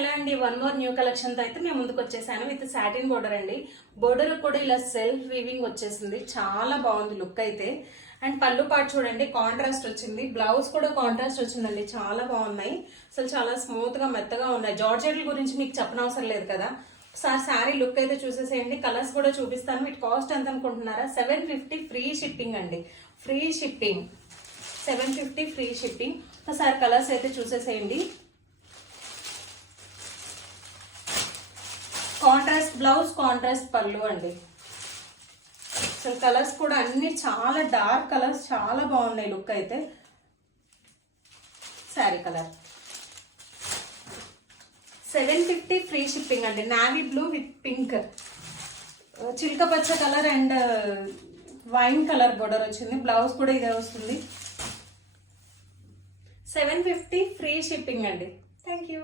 Hello అండి, one more new collection తో అయితే మేము ముందుకు వచ్చేసాను విత్ సాటిన్ బోర్డర్ అండి. బోర్డర్ కూడా ఇలా సెల్ఫ్ వీవింగ్ వచ్చేసింది, చాలా బాగుంది లుక్ అయితే. అండ్ పళ్ళు పాటు చూడండి కాంట్రాస్ట్ వచ్చింది, బ్లౌజ్ కూడా కాంట్రాస్ట్ వచ్చిందండి, చాలా బాగున్నాయి. అసలు చాలా స్మూత్ గా మెత్తగా ఉన్నాయి. జార్జెట్ల గురించి మీకు చెప్పనవసరం లేదు కదా. ఒకసారి శారీ లుక్ అయితే చూసేసేయండి, కలర్స్ కూడా చూపిస్తాను. వీటి కాస్ట్ ఎంత అనుకుంటున్నారా? 750 ఫ్రీ షిప్పింగ్ అండి, ఫ్రీ షిప్పింగ్. 750 free shipping. ఒకసారి కలర్స్ అయితే చూసేసేయండి. కాంట్రాస్ట్ బ్లౌజ్, కాంట్రాస్ట్ పళ్ళు అండి. అసలు కలర్స్ కూడా అన్ని చాలా డార్క్ కలర్స్, చాలా బాగున్నాయి లుక్ అయితే. శారీ కలర్ 750 ఫ్రీ షిప్పింగ్ అండి. నావీ బ్లూ విత్ పింక్, చిల్క పచ్చ colour and wine colour border వచ్చింది. బ్లౌజ్ కూడా ఇదే వస్తుంది. 750 ఫ్రీ షిప్పింగ్ అండి. Thank you.